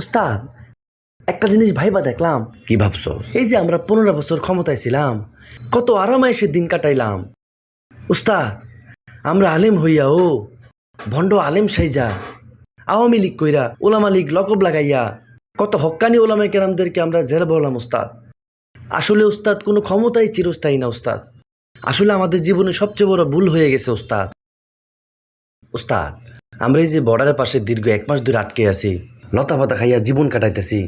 উস্তাদ একটা জিনিস ভাইবা দেখলাম। কি ভাবছস? এই যে আমরা পনেরো বছর ক্ষমতায় ছিলাম কত আরামায়েসে দিন কাটাইলাম। উস্তাদ আমরা আলেম হইয়া ও ভণ্ড আলেম সাইজা আওয়ামী লীগ কইরা ওলামা লীগ লকব লাগাইয়া কত হক্কানি ওলামাই কেরামদেরকে আমরা জেরা বললাম উস্তাদ। আসলে উস্তাদ কোনো ক্ষমতাই চিরস্থায়ী না উস্তাদ। আসলে আমাদের জীবনে সবচেয়ে বড় ভুল হয়ে গেছে উস্তাদ। উস্তাদ আমরা এই যে বর্ডারের পাশে দীর্ঘ এক মাস ধরে আটকে আছি লতা পাতা খাইয়া জীবন কাটাইতেছি।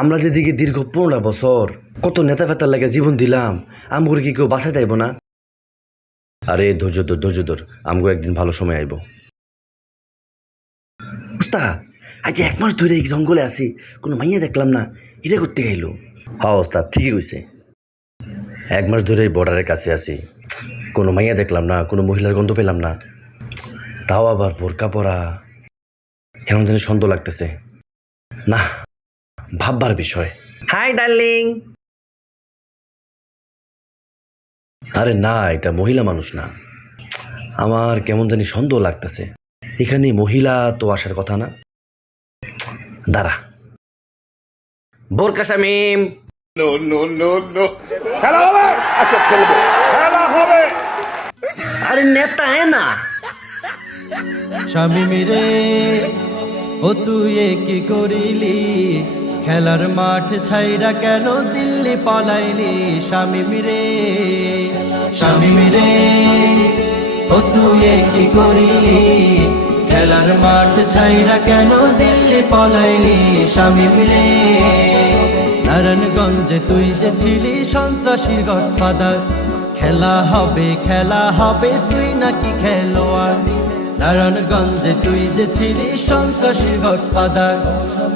আমরা যেদিকে দীর্ঘ পনেরো বছর, কত নেতা ফেতার লাগে জীবন দিলাম, আমগুর কি কেউ বাঁচাই দেব না? আরে ধৈর্য ধর ধৈর্য ধর, আমগো একদিন ভালো সময় আইব। উস্তা, আজ এক মাস ধরে জঙ্গলে আছি, কোনো মাইয়া দেখলাম না, এটা করতে গাইলো? হা ওস্তাদ ঠিকই কইছে। এক মাস ধরে বর্ডারের কাছে আছি, কোনো মাইয়া দেখলাম না, কোনো মহিলার গন্ধ পেলাম না। তাও আবার বোরকা পরা কেমন জানি সন্দেহ লাগতেছে। না ভাববার বিষয়। Hi darling. আরে না এটা মহিলা মানুষ না। আমার কেমন জানি সন্দেহ লাগতেছে। এখানে মহিলা তো আসার কথা না। দাঁড়া। বোরকা শামিম। খেলা হবে! আসো খেলব। খেলা হবে! আরে নেতা হ্যাঁ না। স্বামী মিরে ও তুই কি করিলি? খেলার মাঠ ছাইরা কেন দিল্লি পালাইলি স্বামী মিরে? স্বামী মিরে, ও তুই কি করিলি? খেলার মাঠ ছাইরা কেন দিল্লি পালাইলি স্বামী মিরে? নারায়ণগঞ্জে তুই যে ছিলি সন্ত্রাসীর গডফাদার, খেলা হবে খেলা হবে, তুই নাকি খেলোয়াড়। নারায়ণগঞ্জে তুই যে ছিলি সন্ত্রাসীর গডফাদার,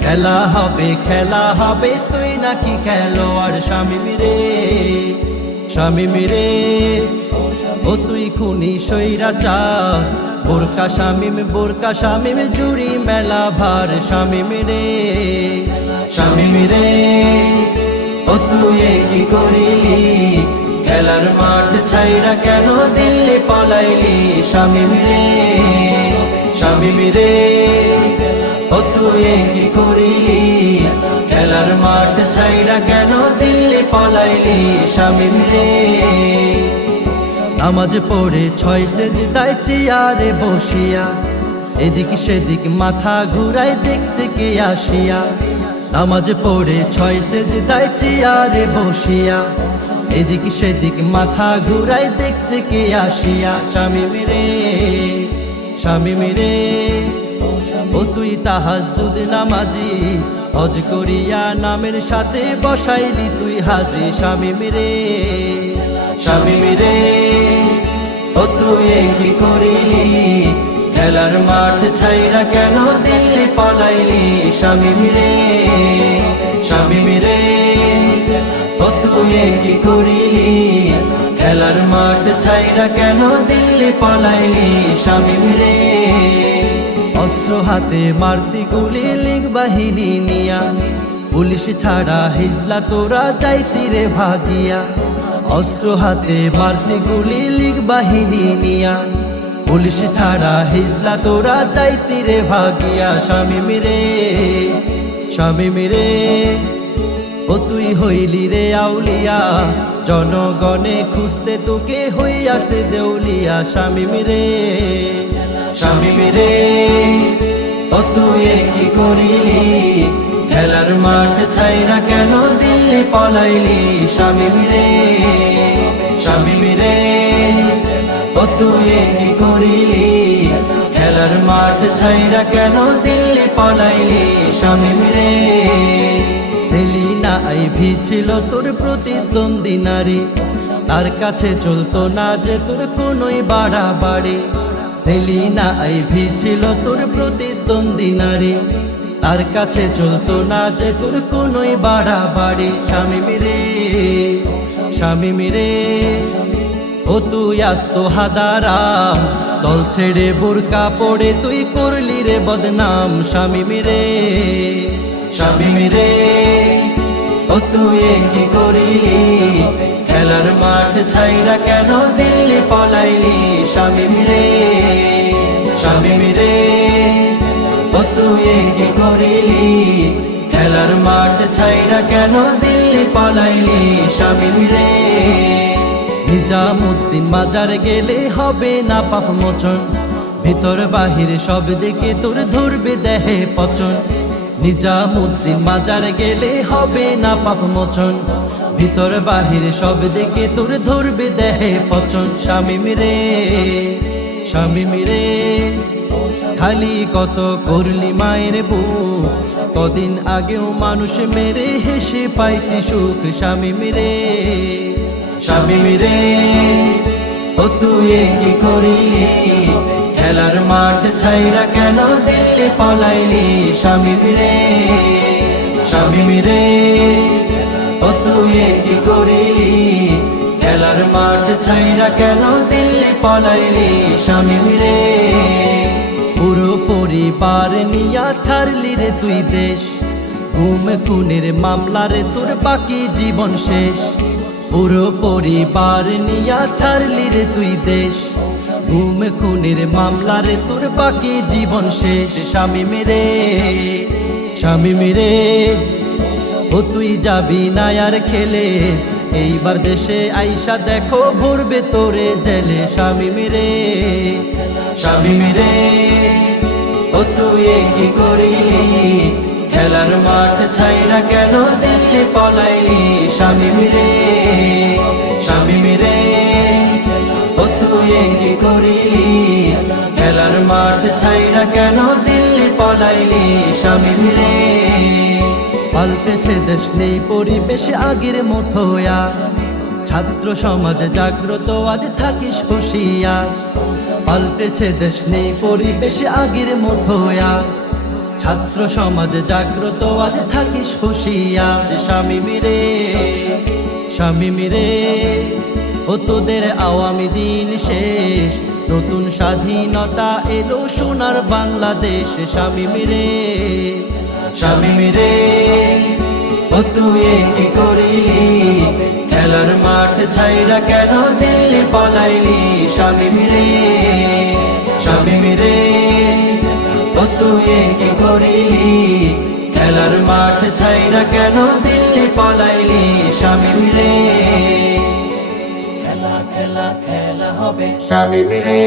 খেলা হবে খেলা হবে, তুই নাকি খেলোয়াড় স্বামী মিরে স্বামী মিরে ও তুই খুনি সৈরা চা বোরকা শামিম বোরকা শামিম, জুড়ি মেলা ভার স্বামী মিরে স্বামী মিরে ও তুই কি করিলি? খেলার মাঠ ছাইরা কেন দিল্লি পালাইলি স্বামী মিরে স্বামী মিরে ও তুই করিলি? খেলার মাঠ ছাইরা কেন দিল্লি পালাইলি স্বামী মিরে? নামাজ পড়ে ছয় সে সেজদায় চেয়ারে বসিয়া, এদিক সেদিক মাথা ঘুরাই দেখছে কে আসিয়া। নামাজ পড়ে ছয় সে সেজদায় চেয়ারে বসিয়া, এদিক সেদিক মাথা ঘুরাই দেখছে কে আসিয়া। স্বামী মেরে স্বামী মিরে, ও তুই তাহাজুদ নামাজি, হজ করিয়া নামের সাথে বসাইলি তুই হাজি। স্বামী মিরে স্বামী মিরে, ও তুই কি করিলি? খেলার মাঠ ছাইরা কেন দিল্লি পালাইলি? স্বামী মিরে স্বামী মিরে, ও তুই কি করিলি? খেলার মাঠ ছাইরা কেন দিল্লি পালাইলি স্বামী মেরে অস্ত্র হাতে মারতি গুলি, লিগ বাহিনী নিয়া। পুলিশ ছাড়া হিজলা তোরা যাইতি রে ভাগিয়া। অস্ত্র হাতে মারতি গুলি, লিগ বাহিনী নিয়া। পুলিশ ছাড়া হিজলা তোরা যাইতি রে ভাগিয়া। স্বামী মিরে স্বামী মিরে ও তুই হইলি রে আউলিয়া। জনগণে খুঁজতে তোকে হইয়াছে দেউলিয়া স্বামী মিরে স্বামী মিরে ও তুই কি করিলি? খেলার মাঠ ছাইরা কেন দিল্লি পালাইলি? স্বামী মিরে স্বামী মিরে ও তুই কি করিলি? খেলার মাঠ ছাইরা কেন দিল্লি পলাইলি? স্বামী মিরে সেলিনা আইভি ছিল তোর প্রতিদ্বন্দ্বী নারী। তার কাছে চলতো না যে তোর কোনোই বাড়া বাড়ি সেলিনা আইভি ছিল তোর প্রতিদ্বন্দ্বী নারী। তার কাছে চলতো না যে তোর কোনোই বাড়া বাড়ি স্বামী মিরে স্বামী মিরে, ও তুই আসতো হাদারাম দল ছেড়ে বোরকা পড়ে তুই করলি রে বদনাম। স্বামী মিরে স্বামী মিরে। ও তুই কি করিলি? খেলার মাঠ ছাইরা কেন দিল্লি পালাইলি? স্বামী মিরে স্বামী মিরে ও তুই কি করিলি? খেলার মাঠ ছাইরা কেন দিল্লি পালাইলি? স্বামী রে, নিজামুদ্দিন মাজার গেলে হবে না পাপ মোচন। ভিতর বাহির সব দিকে তোর ধরবে দেহে পচন। নিজামুদ্দিন মাজার গেলে হবে না পাপ মোচন। ভিতর বাহির সব দিকে তোর ধরবে দেহে পচন। স্বামী রে স্বামী রে খালি কত করলি মায়ের বুক। কদিন আগেও মানুষ মেরে হেসে পাইতি সুখ। স্বামী মিরে, স্বামী রে ও তুই কি করিলি? খেলার মাঠ ছাইরা কেন দিল্লি পালাইলি? স্বামী রে স্বামী রে, ও তুই কি করিলি? খেলার মাঠ ছাইরা কেন দিল্লি পালাইলি? স্বামী রে, পুরো পরিবার নিয়া ছাড়লি রে তুই দেশ। ঘুম খুনের মামলারে তোর বাকি জীবন শেষ। পুরো পরিবার নিয়া ছাড়লি রে তুই দেশ। ঘুম খুনের মামলারে তোর বাকি জীবন শেষ। স্বামী মেরে স্বামী মেরে। ও তুই যাবি না আর খেলে। এইবার দেশে আইসা দেখো, ভরবে তোরে জেলে। স্বামী মেরে স্বামী মেরে। ও তুই কি করিলি? খেলার মাঠ ছাইরা কেন দিল্লি পলাইলি? স্বামী মেরে ছাইরা কেন দিল্লি পলাইলি স্বামী মেরে পাল্টেছে দেশ নেই, পরিবেশ আগের আর ছাত্র সমাজ জাগ্রত, আজ থাকিস হুশিয়ার। পাল্টেছে দেশ নেই, পরিবেশ আগের মতো ছাত্র সমাজ জাগ্রত, আজ থাকিস হুশিয়ার। স্বামী মিরে স্বামী মিরে ও তোদের আওয়ামী দিন শেষ। নতুন স্বাধীনতা এলো সোনার বাংলাদেশ, স্বামী মিরে স্বামী মিরে। ও তুই করিলি? খেলার মাঠ ছাইরা কেন দিল্লি পালাইলি? স্বামী মিরে স্বামী মিরে। ও তুই করিলি? খেলার মাঠ ছাইরা কেন দিল্লি পালাইলি? স্বামী মিরে। খেলা খেলা হবে। স্বামী মিরে